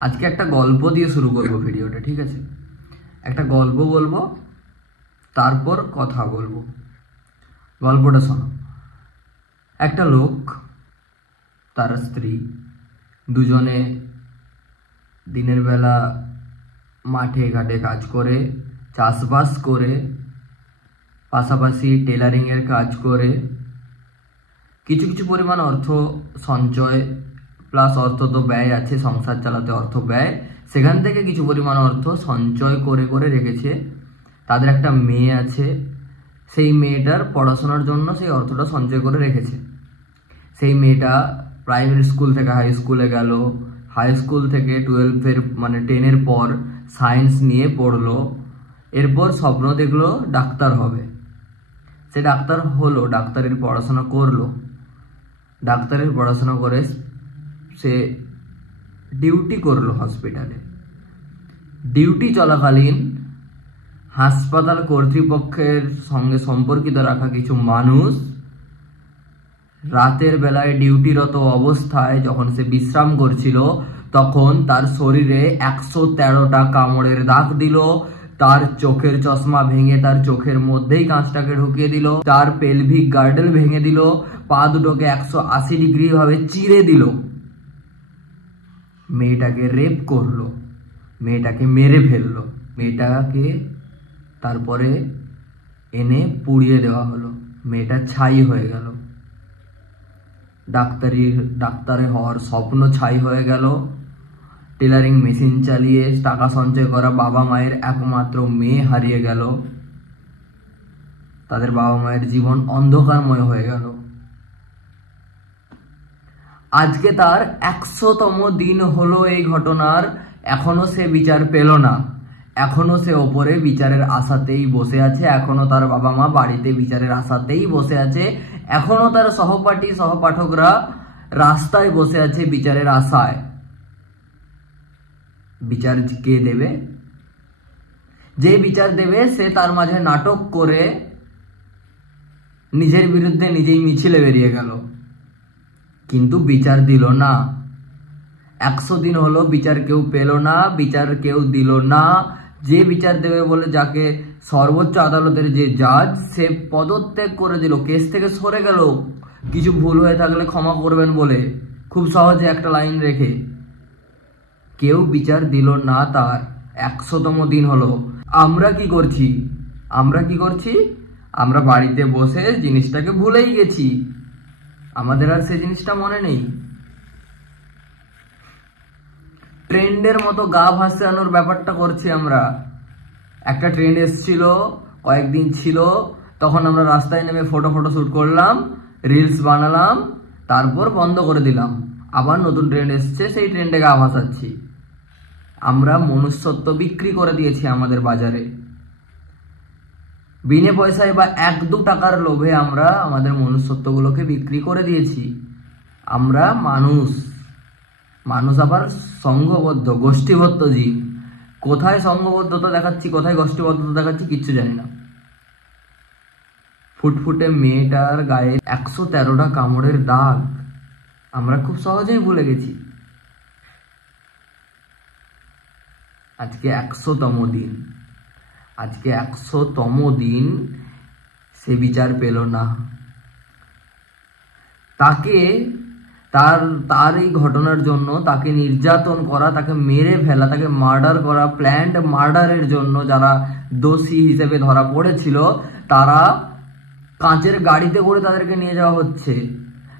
আজকে একটা গল্প দিয়ে শুরু করব ভিডিওটা, ঠিক আছে? একটা গল্প বলবো, তারপর কথা বলবো। গল্পটা শোনো। একটা লোক, তার স্ত্রী, দুজনে দিনের বেলা মাঠে ঘাটে কাজ করে, চাষবাস করে, পাশাপাশি টেলারিংয়ের কাজ করে কিছু কিছু পরিমাণ অর্থ সঞ্চয় প্লাস অর্থ তো ব্যয় আছে, সংসার চালাতে অর্থ ব্যয়, সেখান থেকে কিছু পরিমাণ অর্থ সঞ্চয় করে করে রেখেছে। তাদের একটা মেয়ে আছে, সেই মেয়েটার পড়াশোনার জন্য সেই অর্থটা সঞ্চয় করে রেখেছে। সেই মেয়েটা প্রাইমারি স্কুল থেকে হাই স্কুলে গেল, হাই স্কুল থেকে 12-এর মানে 10-এর পর সায়েন্স নিয়ে পড়লো, এরপর স্বপ্ন দেখলো ডাক্তার হবে। সে ডাক্তার হলো, ডাক্তারের পড়াশোনা করলো, ডাক্তারের পড়াশোনা করে সে ডিউটি করলো হসপিটালে। ডিউটি চলাকালীন হাসপাতাল কর্তৃপক্ষের সঙ্গে সম্পর্কিত রাখা কিছু মানুষ রাতের বেলায় ডিউটিরত অবস্থায় যখন সে বিশ্রাম করছিল, তখন তার শরীরে 113টা কামড়ের দাগ দিল, তার চোখের চশমা ভেঙে তার চোখের মধ্যেই কাঁচটাকে ঢুকিয়ে দিল, তার পেলভিক গার্ডেল ভেঙে দিল, পা দুটোকে 180 ডিগ্রি ভাবে চিরে দিল, মেয়েটাকে রেপ করলো, মেয়েটাকে মেরে ফেললো, মেয়েটাকে তারপরে এনে পুড়িয়ে দেওয়া হলো, মেয়েটা ছাই হয়ে গেল। ডাক্তারে হওয়ার স্বপ্ন ছাই হয়ে গেল। টেলারিং মেশিন চালিয়ে টাকা সঞ্চয় করা বাবা মায়ের একমাত্র মেয়ে হারিয়ে গেল। তাদের বাবা মায়ের জীবন অন্ধকারময় হয়ে গেল। আজকে তার 100তম দিন হলো এই ঘটনার, এখনো সে বিচার পেল না। এখনো সে ওপরে বিচারের আশাতেই বসে আছে, এখনো তার বাবা মা বাড়িতে বিচারের আশাতেই বসে আছে, এখনো তার সহপাঠী সহপাঠকরা রাস্তায় বসে আছে বিচারের আশায়। বিচার কে দেবে? যে বিচার দেবে সে তার মাঝে নাটক করে নিজের বিরুদ্ধে নিজেই মিছিলে বেরিয়ে গেল, কিন্তু বিচার দিল না। 100 দিন হলো বিচার কেউ পেল না, বিচার কেউ দিল না। যে বিচার দেবে বলে যাকে সর্বোচ্চ আদালতের যে জাজ, সে পদত্যাগ করে দিল, কেস থেকে সরে গেল, কিছু ভুল হয়ে থাকলে ক্ষমা করবেন বলে, খুব সহজে একটা লাইন রেখে। কেউ বিচার দিল না তার। 100তম দিন হলো। আমরা কি করছি? আমরা বাড়িতে বসে জিনিসটাকে ভুলেই গেছি, আমাদের আর সেই জিনিসটা মনে নেই। ট্রেন্ডের মতো গা ভাসানোর ব্যাপারটা করছি আমরা। একটা ট্রেন্ড এসছিল, কয়েকদিন ছিল, তখন আমরা রাস্তায় নেমে ফটো শুট করলাম, রিলস বানালাম, তারপর বন্ধ করে দিলাম। আবার নতুন ট্রেন্ড এসছে, সেই ট্রেন্ডে গা ভাসাচ্ছি। আমরা মনুষ্যত্ব বিক্রি করে দিয়েছি আমাদের বাজারে। বিনে পয়সায় বা 1-2 টাকার লোভে আমরা আমাদের মনুষ্যত্বগুলোকে বিক্রি করে দিয়েছি। আমরা মানুষ আবার সংঘবদ্ধ, গোষ্ঠীবদ্ধ জীব। কোথায় সংঘবদ্ধতা দেখাচ্ছি, কোথায় গোষ্ঠীবদ্ধতা দেখাচ্ছি কিচ্ছু জানি না। ফুটফুটে মেয়েটার গায়ে 113টা কামড়ের দাগ আমরা খুব সহজেই ভুলে গেছি। আজকে 100তম দিন, আজকে 100তম দিন সে বিচার পেল না। তাকে তার এই ঘটনার জন্য তাকে নির্যাতন করা, তাকে মেরে ফেলা, তাকে মার্ডার করা, প্ল্যান্ড মার্ডারের জন্য যারা দোষী হিসেবে ধরা পড়েছিল, তারা কাঁচের গাড়িতে করে তাদেরকে নিয়ে যাওয়া হচ্ছে।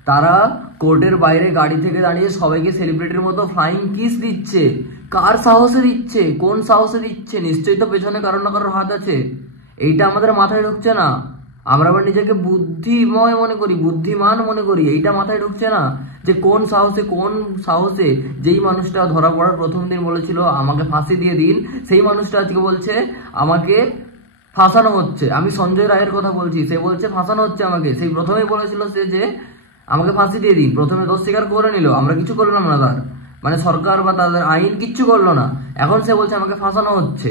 তারা কোর্টের বাইরে গাড়ি থেকে দাঁড়িয়ে সবাইকে সেলিব্রিটির মতো ফ্লাইং কিস দিচ্ছে। কার সাহসে দিচ্ছে? কোন সাহসে দিচ্ছে? নিশ্চয়ই তো পেছনে কারোর না কারোর হাত আছে। এইটা আমাদের মাথায় ঢুকছে না। আমরা আবার নিজেকে বুদ্ধিময় মনে করি, বুদ্ধিমান মনে করি, এইটা মাথায় ঢুকছে না যে কোন সাহসে যেই মানুষটা ধরা পড়ার প্রথম দিন বলেছিল আমাকে ফাঁসি দিয়ে দিন, সেই মানুষটা আজকে বলছে আমাকে ফাঁসানো হচ্ছে। আমি সঞ্জয় রায়ের কথা বলছি, সে বলছে ফাঁসানো হচ্ছে আমাকে। সেই প্রথমেই বলেছিল সে যে আমাকে ফাঁসি দিয়ে দিন, প্রথমে দোষ স্বীকার করে নিল, আমরা কিছু করলাম না, তার মানে সরকার বা তাদের আইন কিচ্ছু করলো না। এখন সে বলছে আমাকে ফাঁসানো হচ্ছে।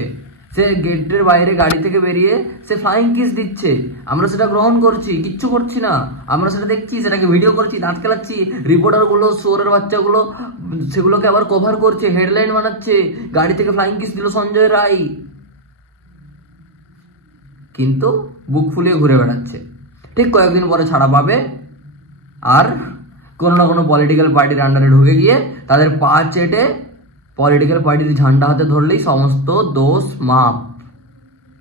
সে গেটের বাইরে গাড়ি থেকে বেরিয়ে সে ফ্লাইং কিস দিচ্ছে, আমরা সেটা গ্রহণ করছি, কিচ্ছু করছি না, আমরা সেটা দেখছি, সেটাকে ভিডিও করছি, দাঁত খেলাচ্ছি, রিপোর্টারগুলো শোরের বাচ্চাগুলো সেগুলোকে আবার কভার করছে, হেডলাইন বানাচ্ছে, গাড়ি থেকে ফ্লাইং কিস দিল সঞ্জয় রায়, কিন্তু বুক ফুলিয়ে ঘুরে বেড়াচ্ছে। ঠিক কয়েকদিন পরে ছাড়া পাবে, আর কোনো না কোনো পলিটিক্যাল পার্টির আন্ডারে ঢুকে গিয়ে তাদের পা চেটে পলিটিক্যাল পার্টির ঝান্ডা হাতে ধরলেই সমস্ত দোষ মাপ।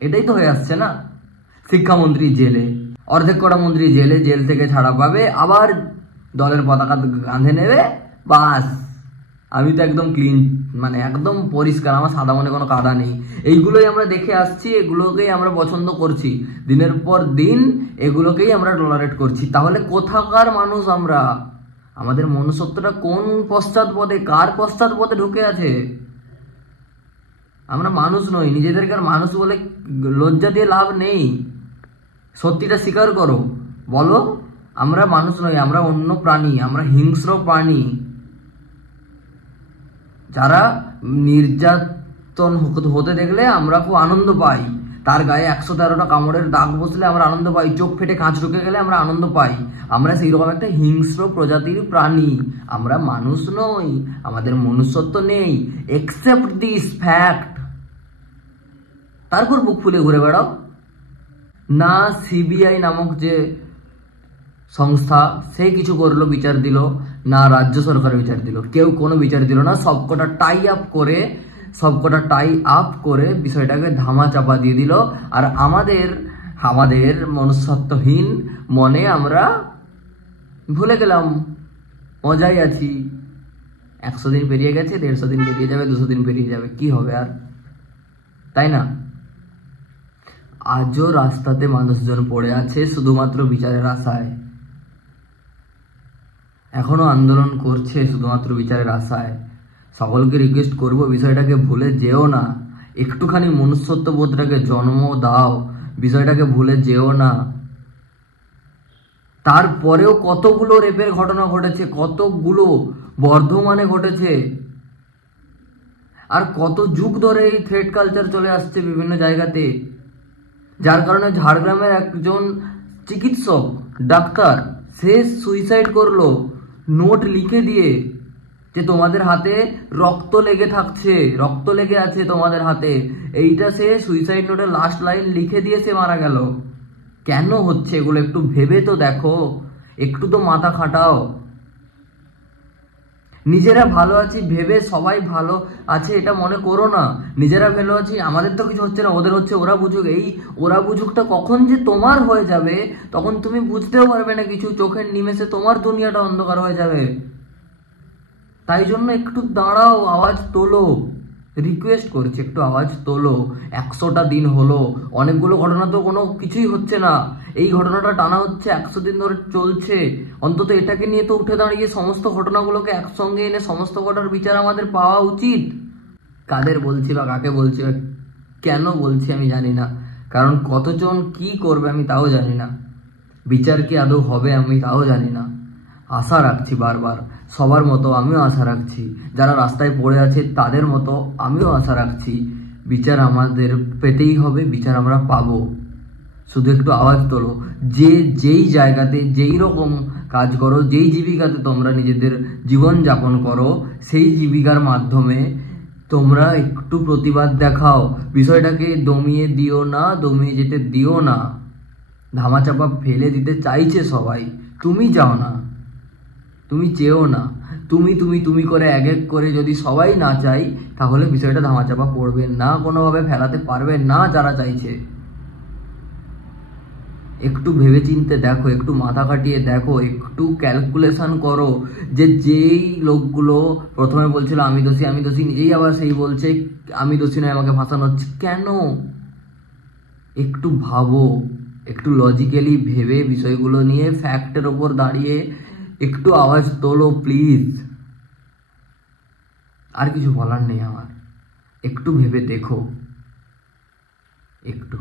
এটাই তো হয়ে আসছে না। শিক্ষামন্ত্রী জেলে, অর্ধেক কটা মন্ত্রী জেলে, জেল থেকে ছাড়া পাবে, আবার দলের পতাকা কাঁধে নেবে, বাস আমি তো একদম ক্লিন, মানে একদম পরিষ্কার, আমার সাদা মনে কোনো কাদা নেই। এইগুলোই আমরা দেখে আসছি, এগুলোকেই আমরা পছন্দ করছি, দিনের পর দিন এগুলোকেই আমরা টলারেট করছি। তাহলে কোথাকার মানুষ আমরা? আমাদের মনুষ্যত্বটা কোন পশ্চাৎপদে, কার পশ্চাৎপদে ঢুকে আছে? আমরা মানুষ নই, নিজেদেরকে আর মানুষ বলে লজ্জা দিয়ে লাভ নেই। সত্যিটা স্বীকার করো, বলো আমরা মানুষ নই, আমরা অন্য প্রাণী, আমরা হিংস্র প্রাণী। যারা নির্যাতন হতে দেখলে আমরা খুব আনন্দ পাই, তার গায়ে 113টা কামড়ের দাগ বসলে আমরা আনন্দ পাই, চোখ ফেটে কাঁচ ঢুকে গেলে আমরা আনন্দ পাই। আমরা সেইরকম একটা হিংস্র প্রজাতির প্রাণী, আমরা মানুষ নই, আমাদের মনুষ্যত্ব নেই। একসেপ্ট দিস ফ্যাক্ট, তারপর বুক ফুলে ঘুরে বেড়াও। না সিবিআই নামক যে সংস্থা সে কিছু করলো, বিচার দিল না, রাজ্য সরকার বিচার দিল, কেউ কোনো বিচার দিল না। সবকটা টাই আপ করে বিষয়টাকে ধামা চাপা দিয়ে দিল। আর আমাদের মনুষ্যত্বহীন মনে আমরা ভুলে গেলাম, মজাই আছি। 100 দিন পেরিয়ে গেছে, 150 দিন পেরিয়ে যাবে, 200 দিন পেরিয়ে যাবে, কি হবে আর, তাই না? আজও রাস্তাতে মানুষজন পড়ে আছে শুধুমাত্র বিচারের আশায়, এখনো আন্দোলন করছে শুধুমাত্র বিচারের আশায়। সকলকে রিকোয়েস্ট করব, বিষয়টাকে ভুলে যেও না, একটুখানি মনুষ্যত্ববোধটাকে জন্ম দাও, বিষয়টাকে ভুলে যেও না। তারপরেও কতগুলো রেপের ঘটনা ঘটেছে, কতগুলো বর্ধমানে ঘটেছে, আর কত যুগ ধরে এই থ্রেড কালচার চলে আসছে বিভিন্ন জায়গাতে, যার কারণে ঝাড়গ্রামের একজন চিকিৎসক ডাক্তার সে সুইসাইড করলো, নোট লিখে দিয়ে যে তোমাদের হাতে রক্ত লেগে থাকছে, রক্ত লেগে আছে তোমাদের হাতে, এইটা সে সুইসাইড নোটের লাস্ট লাইন লিখে দিয়ে সে মারা গেল। কেন হচ্ছে এগুলো একটু ভেবে তো দেখো, একটু তো মাথা খাটাও। নিজেরা ভালো আছি ভেবে সবাই ভালো আছে এটা মনে করো না। নিজেরা ভালো আছি, আমাদের তো কিছু হচ্ছে না, ওদের হচ্ছে, ওরা বুঝুক। এই ওরা বুঝুকটা কখন যে তোমার হয়ে যাবে তখন তুমি বুঝতেও পারবে না কিছু, চোখের নিমেষে তোমার দুনিয়াটা অন্ধকার হয়ে যাবে। তাই জন্য একটু দাঁড়াও, আওয়াজ তোলো, রিকোয়েস্ট করছি একটু আওয়াজ তোলো। 100টা দিন হলো, অনেকগুলো ঘটনা তো কোনো কিছুই হচ্ছে না, এই ঘটনাটা টানা হচ্ছে 100 দিন ধরে চলছে। অন্তত এটাকে নিয়ে তো উঠে দাঁড়িয়ে সমস্ত ঘটনাগুলোকে একসঙ্গে এনে সমস্ত কটার বিচার আমাদের পাওয়া উচিত। কাদের বলছি বা কাকে বলছি বা কেন বলছি আমি জানি না, কারণ কতজন কি করবে আমি তাও জানি না, বিচার কি আদৌ হবে আমি তাও জানি না। আশা রাখছি বারবার, সবার মতো আমিও আশা রাখছি, যারা রাস্তায় পড়ে আছে তাদের মতো আমিও আশা রাখছি। বিচার আমাদের পেতেই হবে, বিচার আমরা পাবো। শুধু একটু আওয়াজ তোলো, যেই জায়গাতে যেই রকম কাজ করো, যেই জীবিকাতে তোমরা নিজেদের জীবন যাপন করো, সেই জীবিকার মাধ্যমে তোমরা একটু প্রতিবাদ দেখাও। বিষয়টাকে দমিয়ে দিও না, দমিয়ে যেতে দিও না। ধামাচাপা ফেলে দিতে চাইছে সবাই, তুমি যাও না, তুমি চেয়েও না। তুমি করে এক এক করে যদি সবাই না চাই, তাহলে বিষয়টা ধামাচাপা পড়বে না, কোনোভাবে ফেলাতে পারবে না যারা চাইছে। একটু ভেবে চিনতে দেখো, একটু মাথা খাটিয়ে দেখো, একটু ক্যালকুলেশন করো। যেই লোকগুলো প্রথমে বলছিল আমি দোষী আমি দোষী, নিজেই আবার সেই বলছে আমি দোষী নয়, আমাকে ফাঁসানো হচ্ছে কেন? একটু ভাবো, একটু লজিক্যালি ভেবে বিষয়গুলো নিয়ে ফ্যাক্টের ওপর দাঁড়িয়ে একটু আওয়াজ তোলো প্লিজ। আর কিছু বলার নেই আমার, একটু ভেবে দেখো, একটু।